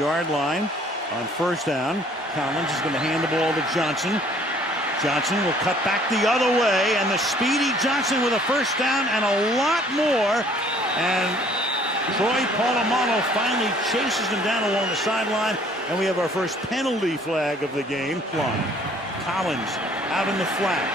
Yard line on first down. Collins is going to hand the ball to Johnson. Johnson will cut back the other way, and the speedy Johnson with a first down and a lot more. And Troy Polamalu finally chases him down along the sideline, and we have our first penalty flag of the game. Collins out in the flat.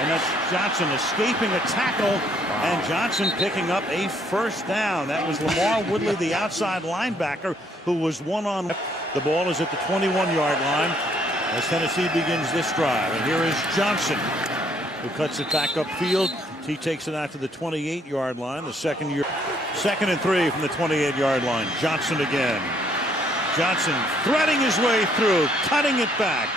And that's Johnson escaping a tackle, and Johnson picking up a first down. That was Lamar Woodley, the outside linebacker, who was one-on. The ball is at the 21-yard line as Tennessee begins this drive. And here is Johnson, who cuts it back upfield. He takes it out to the 28-yard line. The second and 3 from the 28-yard line. Johnson again. Johnson threading his way through, cutting it back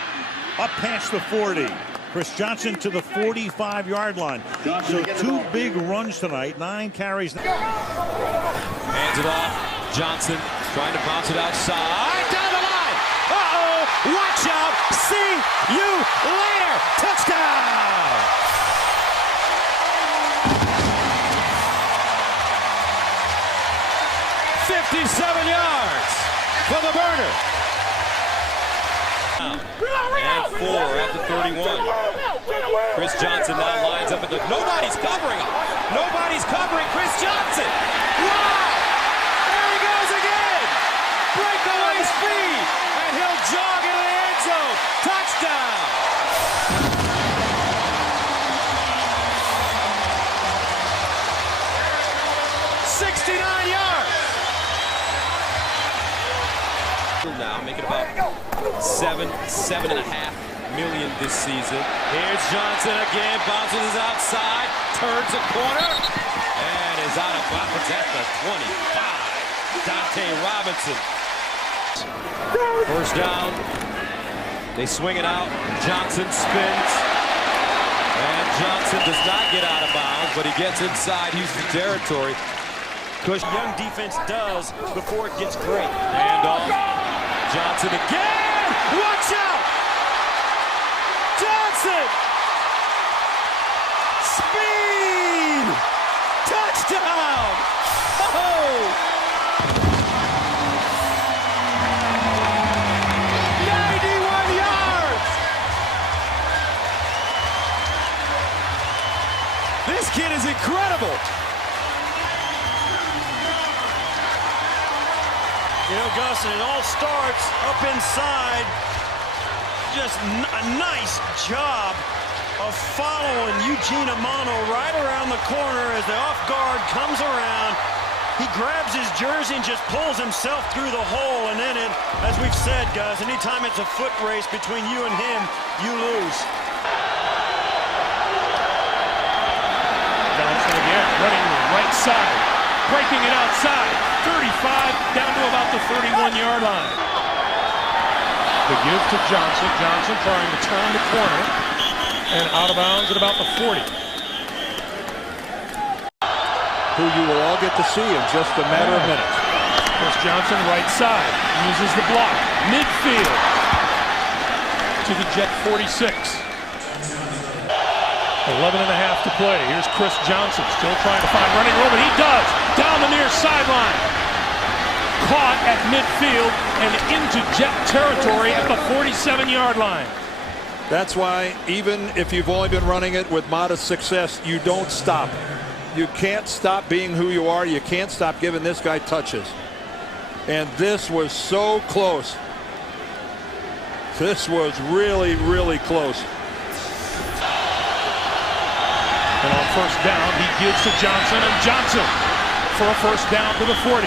up past the 40. Chris Johnson to the 45-yard line. So 2 big runs tonight, 9 carries. Hands it off. Johnson trying to bounce it outside. Down the line. Uh-oh. Watch out. See you later. Touchdown. $57 yards for the burner. And 4 at the 31. Chris Johnson now lines up at the... Nobody's covering him. Nobody's covering Chris Johnson. Wow! There he goes again. Breakaway speed. And he'll jog into the end zone. Touchdown. $69 yards. Now make it about $7.5 million this season. Here's Johnson again, bounces his outside, turns the corner, and is out of bounds at the 25. Dante Robinson. First down. They swing it out. Johnson spins. And Johnson does not get out of bounds, but he gets inside Houston territory. Young defense does before it gets great. Handoff. Johnson again! Watch out! Johnson! Speed! Touchdown! Oh! 91 yards! This kid is incredible! You know, Gus, and it all starts up inside. Just a nice job of following Eugene Amano right around the corner as the off guard comes around. He grabs his jersey and just pulls himself through the hole. And then, as we've said, guys, anytime it's a foot race between you and him, you lose. Johnson again, running the right side, breaking it outside. 35 down to about the 31-yard line. The give to Johnson. Johnson trying to turn the corner and out of bounds at about the 40. Who you will all get to see in just a matter of minutes. Chris Johnson right side uses the block midfield to the Jet 46. 11 and a half to play. Here's Chris Johnson still trying to find running room, and he does. Down the near sideline. Caught at midfield and into Jet territory at the 47-yard line. That's why even if you've only been running it with modest success, you don't stop. You can't stop being who you are. You can't stop giving this guy touches. And this was so close. This was really, really close. And on first down, he gives to Johnson, and Johnson for a first down to the 40.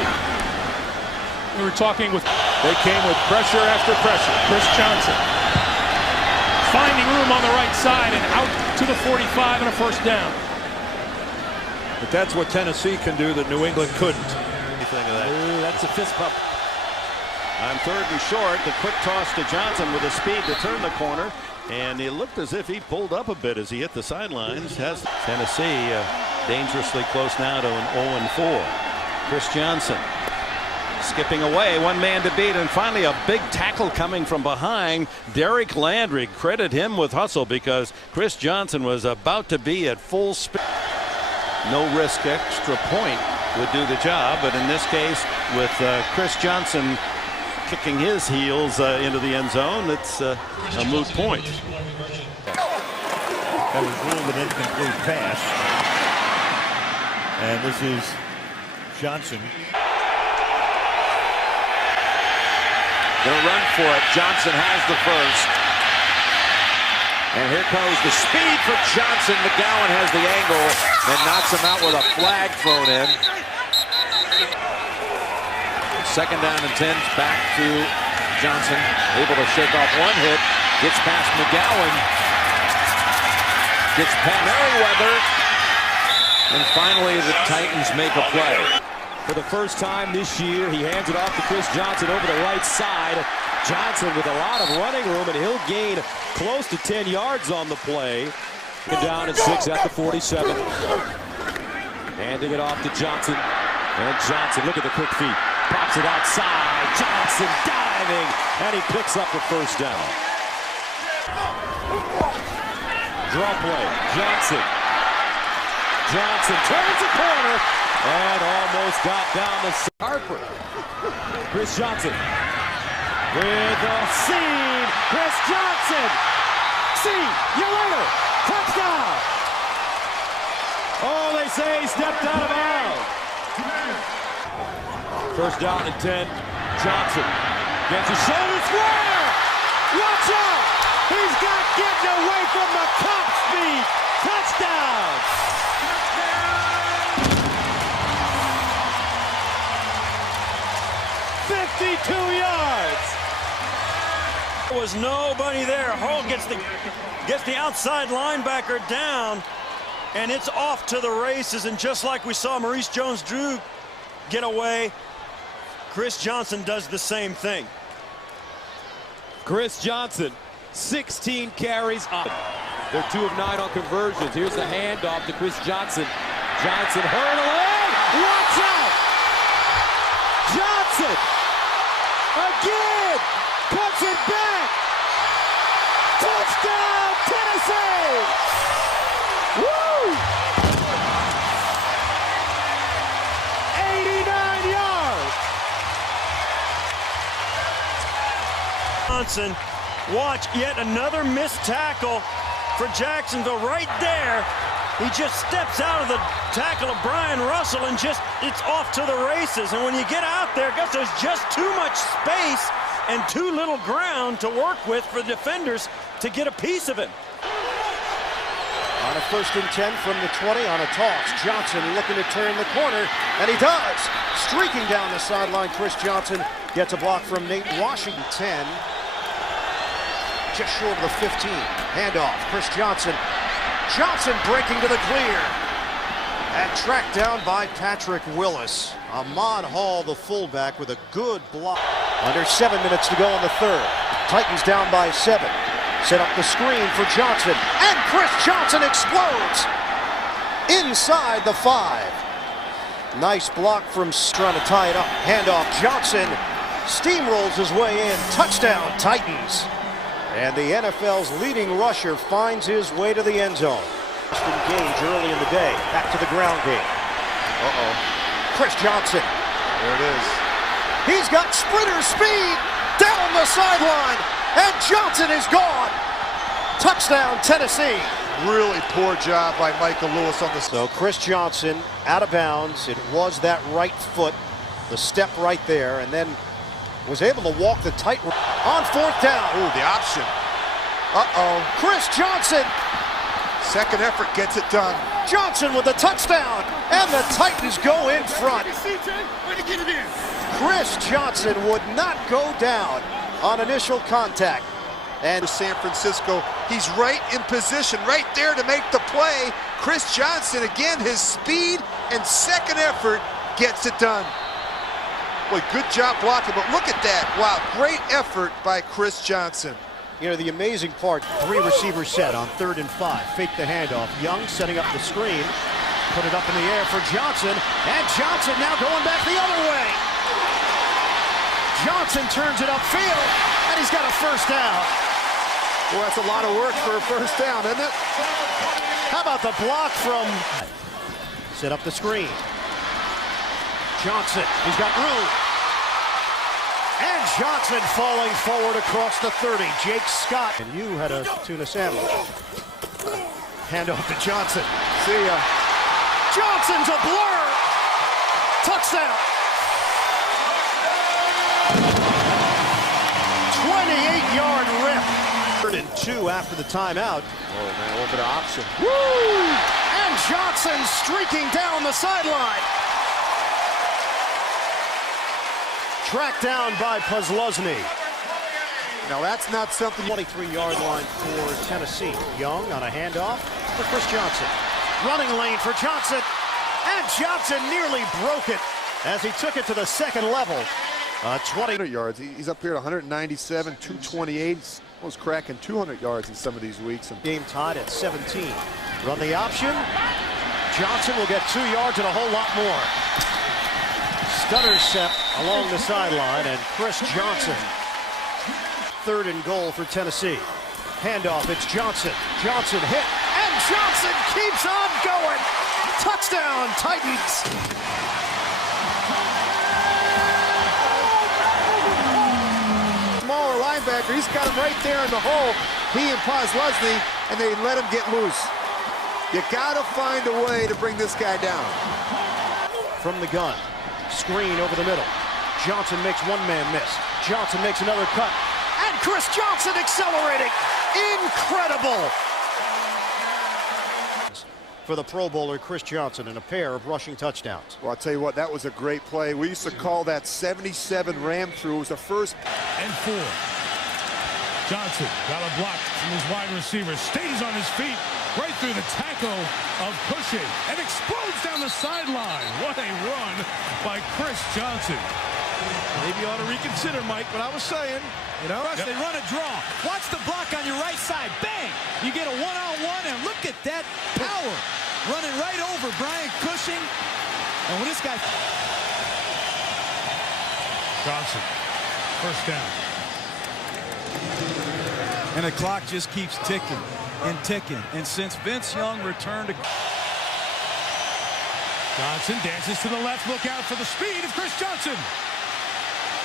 We were talking with... They came with pressure after pressure. Chris Johnson finding room on the right side and out to the 45 and a first down. But that's what Tennessee can do that New England couldn't. Anything of that. Ooh, that's a fist bump. On 3rd and short, the quick toss to Johnson with the speed to turn the corner. And it looked as if he pulled up a bit as he hit the sidelines. Has Tennessee dangerously close now to an 0-4. Chris Johnson skipping away, one man to beat, and finally a big tackle coming from behind. Derek Landry, credit him with hustle because Chris Johnson was about to be at full speed. No risk extra point would do the job, but in this case with Chris Johnson kicking his heels into the end zone. It's a moot point. That was ruled an incomplete pass. And this is Johnson. Gonna run for it. Johnson has the first. And here comes the speed for Johnson. McGowan has the angle and knocks him out with a flag thrown in. Second down and 10. Back to Johnson. Able to shake off one hit. Gets past McGowan. Gets past Merriweather. And finally the Titans make a play. For the first time this year, he hands it off to Chris Johnson over the right side. Johnson with a lot of running room, and he'll gain close to 10 yards on the play. Down at 6 at the 47. Handing it off to Johnson. And Johnson, look at the quick feet. Pops it outside. Johnson diving, and he picks up the first down. Draw play. Johnson. Johnson turns the corner and almost got down the Harper. Chris Johnson with a seam. Chris Johnson. See you later. Touchdown. Oh, they say he stepped out of bounds. First down and 10. Johnson gets his shoulder square. Watch out. He's got getting away from the cop speed. Touchdown. 52 yards. There was nobody there. Hall gets the outside linebacker down, and it's off to the races. And just like we saw Maurice Jones-Drew get away, Chris Johnson does the same thing. Chris Johnson, 16 carries up. They're 2 of 9 on conversions. Here's the handoff to Chris Johnson. Johnson hurdling. Watch out! Johnson again cuts it back. Touchdown, Tennessee! Woo! 89 yards. Johnson, watch yet another missed tackle for Jacksonville right there. He just steps out of the tackle of Brian Russell and it's off to the races. And when you get out there, guess there's just too much space and too little ground to work with for defenders to get a piece of him. On a 1st and 10 from the 20 on a toss. Johnson looking to turn the corner, and he does. Streaking down the sideline, Chris Johnson gets a block from Nate Washington. 10, just short of the 15. Handoff, Chris Johnson. Johnson breaking to the clear. And tracked down by Patrick Willis. Ahmad Hall, the fullback, with a good block. Under 7 minutes to go in the 3rd. Titans down by 7. Set up the screen for Johnson. And Chris Johnson explodes inside the 5. Nice block from trying to tie it up. Handoff, Johnson steamrolls his way in. Touchdown, Titans. And the NFL's leading rusher finds his way to the end zone. Gage early in the day. Back to the ground game. Chris Johnson. There it is. He's got sprinter speed down the sideline. And Johnson is gone. Touchdown, Tennessee. Really poor job by Michael Lewis on the. So Chris Johnson out of bounds. It was that right foot, the step right there, and then was able to walk the tight on 4th down. Ooh, the option. Chris Johnson. Second effort gets it done. Johnson with the touchdown, and the Titans go in front. Chris Johnson would not go down on initial contact. And San Francisco, he's right in position, right there to make the play. Chris Johnson, again, his speed and second effort gets it done. Boy, good job blocking, but look at that. Wow, great effort by Chris Johnson. You know, the amazing part, 3 receivers set on 3rd and 5. Fake the handoff. Young setting up the screen. Put it up in the air for Johnson. And Johnson now going back the other way. Johnson turns it upfield, and he's got a first down. Well, that's a lot of work for a first down, isn't it? How about the block from... Set up the screen. Johnson, he's got room. And And Johnson falling forward across the 30. Jake Scott. And you had a tuna sandwich. Hand off to Johnson. See ya. Johnson's a blur. Touchdown. 28-yard rip. 3rd and 2 after the timeout. Oh, man, a little bit of option. Woo! And Johnson streaking down the sideline. Tracked down by Pusluzny. Now, that's not something... 23-yard line for Tennessee. Young on a handoff for Chris Johnson. Running lane for Johnson. And Johnson nearly broke it as he took it to the second level. 20 yards. He's up here at 197, 228. He's almost cracking 200 yards in some of these weeks. Game tied at 17. Run the option. Johnson will get 2 yards and a whole lot more. Stutter step along the sideline, and Chris Johnson. 3rd and goal for Tennessee. Handoff, it's Johnson. Johnson hit, and Johnson keeps on going. Touchdown, Titans. Smaller linebacker, he's got him right there in the hole. He and Pusluzny, and they let him get loose. You gotta find a way to bring this guy down. From the gun, screen over the middle. Johnson makes one man miss. Johnson makes another cut. And Chris Johnson accelerating. Incredible. For the Pro Bowler Chris Johnson and a pair of rushing touchdowns. Well, I'll tell you what, that was a great play. We used to call that 77 ram through. It was the first. And 4. Johnson got a block from his wide receiver. Stays on his feet right through the tackle of Cushing and explodes down the sideline. What a run by Chris Johnson. Maybe you ought to reconsider, Mike, what I was saying. You know, They run a draw. Watch the block on your right side. Bang! You get a one-on-one, and look at that power. Running right over Brian Cushing. And when this guy... Johnson, first down. and the clock just keeps ticking and ticking. And since Vince Young returned to... Johnson dances to the left. Look out for the speed of Chris Johnson.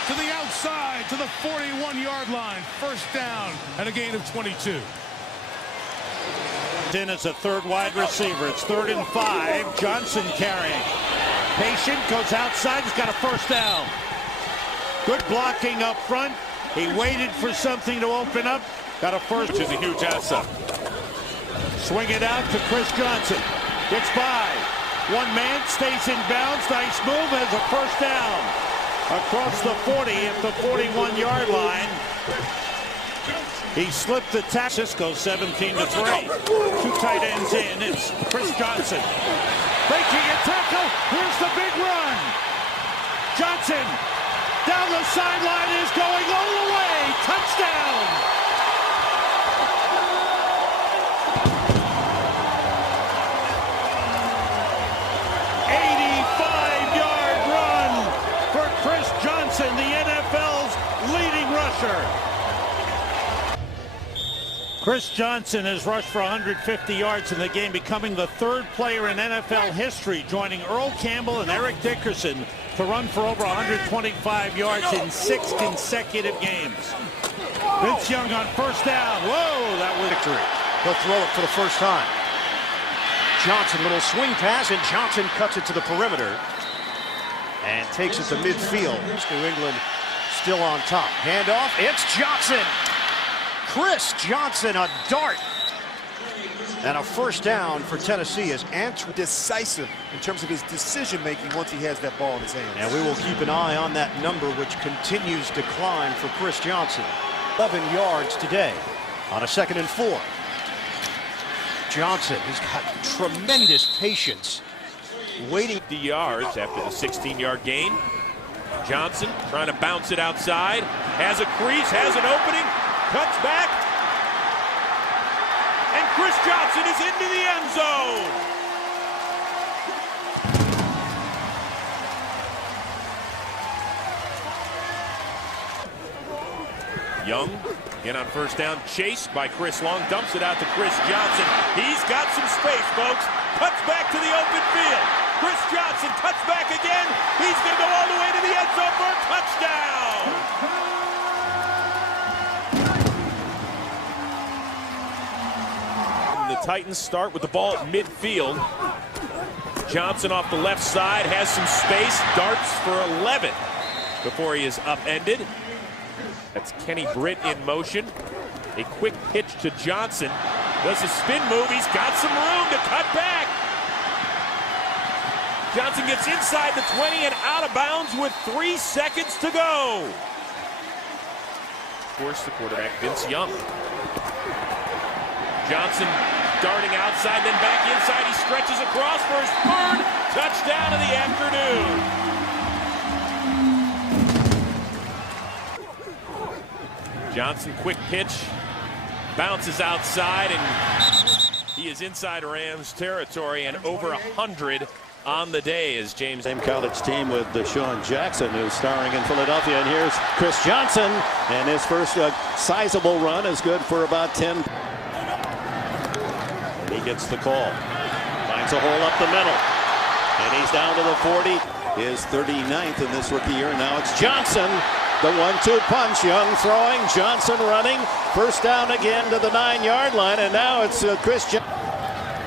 To the outside, to the 41-yard line. First down and a gain of 22. In as a third wide receiver. It's 3rd and 5. Johnson carrying. Patient goes outside. He's got a first down. Good blocking up front. He waited for something to open up. Got a first. Is a huge asset. Swing it out to Chris Johnson. Gets by. One man stays in bounds. Nice move. Has a first down. Across the 40 at the 41-yard line. He slipped the tackle. Cisco 17-3. 2 tight ends in. It's Chris Johnson. Breaking a tackle. Here's the big run. Johnson down the sideline is going all the way. Touchdown. The NFL's leading rusher. Chris Johnson has rushed for 150 yards in the game, becoming the 3rd player in NFL history, joining Earl Campbell and Eric Dickerson to run for over 125 yards in 6 consecutive games. Vince Young on first down. Whoa, that was victory. He'll throw it for the first time. Johnson, little swing pass, and Johnson cuts it to the perimeter. And takes it to midfield. New England still on top. Handoff, it's Johnson. Chris Johnson, a dart. And a first down for Tennessee as decisive in terms of his decision-making once he has that ball in his hands. And we will keep an eye on that number, which continues to climb for Chris Johnson. 11 yards today on a 2nd and 4. Johnson has got tremendous patience. Waiting the yards after the 16-yard gain. Johnson trying to bounce it outside. Has a crease, has an opening, cuts back. And Chris Johnson is into the end zone. Young, again on first down, chased by Chris Long, dumps it out to Chris Johnson. He's got some space, folks. Cuts back to the open field. Chris Johnson cuts back again. He's going to go all the way to the end zone for a touchdown. Titans start with the ball at midfield. Johnson off the left side, has some space, darts for 11 before he is upended. That's Kenny Britt in motion. A quick pitch to Johnson. Does a spin move. He's got some room to cut back. Johnson gets inside the 20 and out of bounds with 3 seconds to go. Of course, the quarterback, Vince Young. Johnson darting outside, then back inside. He stretches across for his 3rd touchdown of the afternoon. Johnson, quick pitch, bounces outside, and he is inside Rams territory and over 100 on the day as James. Same college team with Deshaun Jackson, who's starring in Philadelphia. And here's Chris Johnson, and his first sizable run is good for about 10. He gets the call, finds a hole up the middle, and he's down to the 40. His 39th in this rookie year. Now it's Johnson. The 1-2 punch. Young throwing, Johnson running. First down again to the 9-yard line, and now it's Chris Johnson.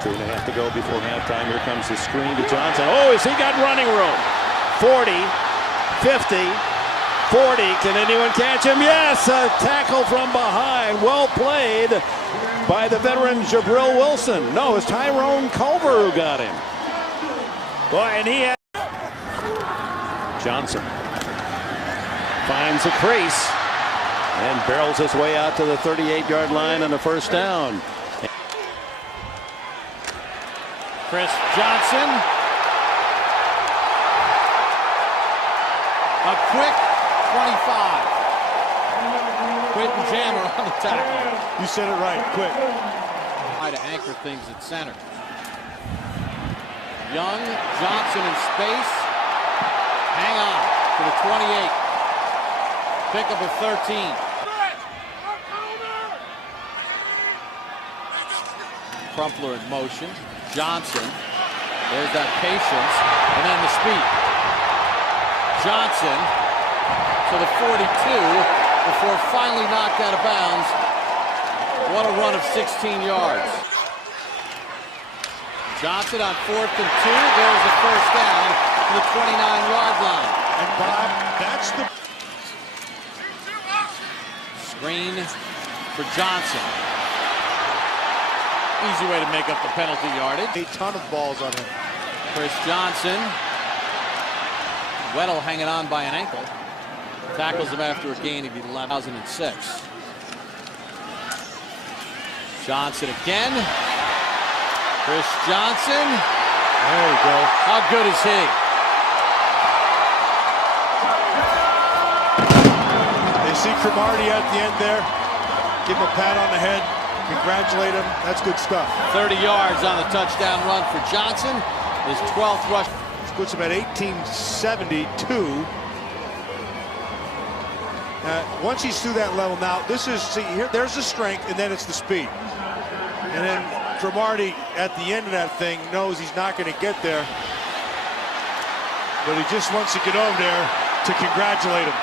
2.5 to go before halftime. Here comes the screen to Johnson. Oh, has he got running room? 40, 50, 40. Can anyone catch him? Yes, a tackle from behind. Well played by the veteran Jabril Wilson. No, it's Tyrone Culver who got him. Boy, and he had Johnson finds a crease and barrels his way out to the 38-yard line on the first down. Chris Johnson. A quick 25. Quentin Jammer on the tackle. You said it right, quick. Try to anchor things at center. Young, Johnson in space. Hang on to the 28. Pickup of 13. Crumpler in motion. Johnson. There's that patience. And then the speed. Johnson to the 42 before finally knocked out of bounds. What a run of 16 yards. Johnson on 4th and 2. There's the first down to the 29-yard line. And Bob, that's the screen for Johnson. Easy way to make up the penalty yardage. A ton of balls on him. Chris Johnson. Weddle hanging on by an ankle. Tackles him after a gain of 11,006. Johnson again. Chris Johnson. There you go. How good is he? They see Cromartie at the end there. Give him a pat on the head. Congratulate him. That's good stuff. 30 yards on the touchdown run for Johnson. His 12th rush. This puts him at 1872. Once he's through that level now, this is, see, here, there's the strength, and then it's the speed. And then Cromartie at the end of that thing knows he's not going to get there. But he just wants to get over there to congratulate him.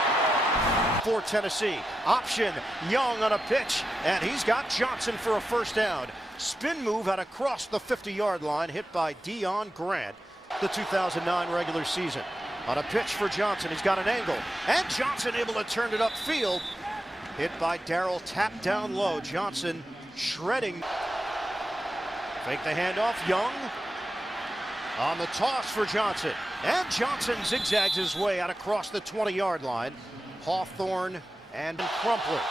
For Tennessee, option, Young on a pitch, and he's got Johnson for a first down. Spin move out across the 50-yard line, hit by Deion Grant, the 2009 regular season. On a pitch for Johnson, he's got an angle, and Johnson able to turn it upfield. Hit by Darrell, tapped down low. Johnson shredding. Fake the handoff, Young. On the toss for Johnson, and Johnson zigzags his way out across the 20-yard line. Hawthorne and Crumpler.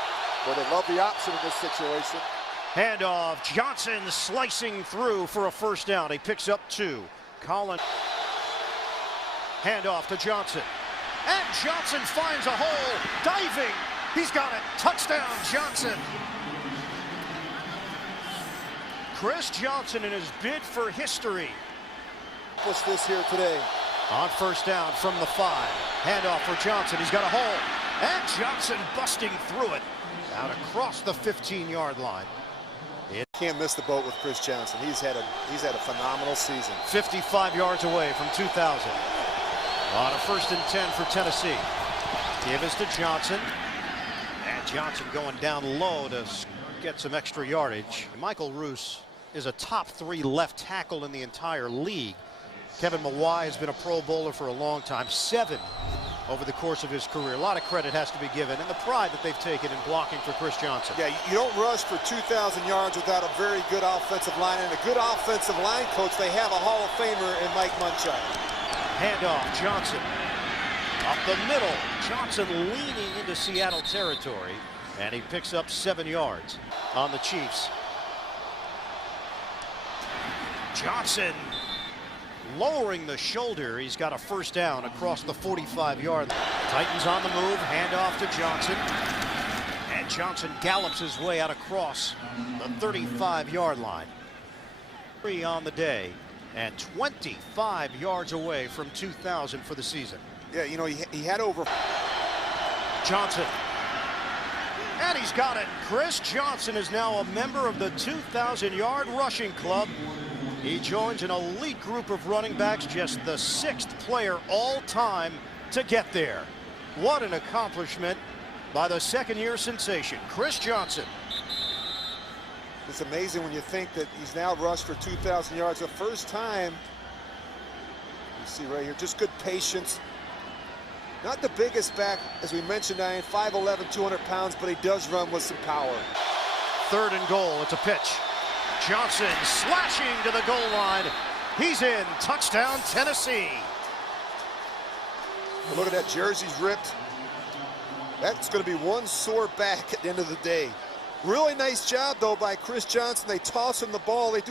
Well, they love the option in this situation. Handoff, Johnson slicing through for a first down. He picks up 2. Collins. Handoff to Johnson. And Johnson finds a hole, diving. He's got it. Touchdown, Johnson. Chris Johnson in his bid for history. Push this here today. On first down from the 5. Handoff for Johnson. He's got a hole. And Johnson busting through it. Out across the 15-yard line. Can't miss the boat with Chris Johnson. He's had a phenomenal season. 55 yards away from 2,000. On a 1st and 10 for Tennessee. Give us to Johnson. And Johnson going down low to get some extra yardage. Michael Roos is a top 3 left tackle in the entire league. Kevin Mawai has been a Pro Bowler for a long time, 7 over the course of his career. A lot of credit has to be given, and the pride that they've taken in blocking for Chris Johnson. Yeah, you don't rush for 2,000 yards without a very good offensive line, and a good offensive line coach. They have a Hall of Famer in Mike Munchak. Handoff, Johnson. Up the middle, Johnson leaning into Seattle territory, and he picks up 7 yards on the Chiefs. Johnson lowering the shoulder. He's got a first down across the 45-yard line. Titans on the move, handoff to Johnson. And Johnson gallops his way out across the 35-yard line. 3 on the day, and 25 yards away from 2,000 for the season. Yeah, you know, he had over. Johnson. And he's got it. Chris Johnson is now a member of the 2,000-yard rushing club. He joins an elite group of running backs, just the 6th player all time to get there. What an accomplishment by the second-year sensation, Chris Johnson. It's amazing when you think that he's now rushed for 2,000 yards the first time. You see right here, just good patience. Not the biggest back, as we mentioned, 5'11", 200 pounds, but he does run with some power. 3rd and goal, it's a pitch. Johnson slashing to the goal line. He's in. Touchdown, Tennessee. But look at that, jersey's ripped. That's going to be one sore back at the end of the day. Really nice job, though, by Chris Johnson. They toss him the ball. They do